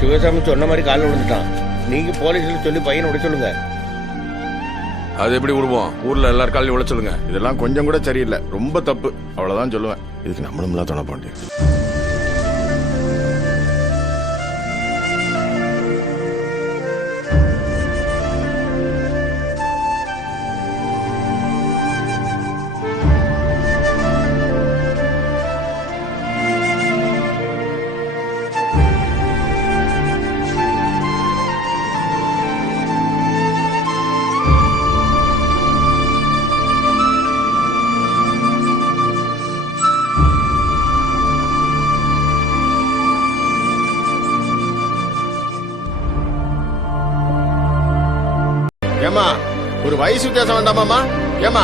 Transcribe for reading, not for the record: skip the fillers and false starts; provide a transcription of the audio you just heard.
சிவசாமி சொன்ன மாதிரி காலில் விழுந்துட்டான். நீங்க போலீஸ்ல சொல்லி பையனை விட சொல்லுங்க. அது எப்படி விடுவோம்? ஊர்ல எல்லாரும் காலையும் விழ சொல்லுங்க. இதெல்லாம் கொஞ்சம் கூட சரியில்லை, ரொம்ப தப்பு, அவ்வளவுதான் சொல்லுவேன். இதுக்கு நம்மளும் தான் துணை பாண்டி. ஏமா ஒரு வயசு வித்தியாசம் வேண்டாமாமா? ஏமா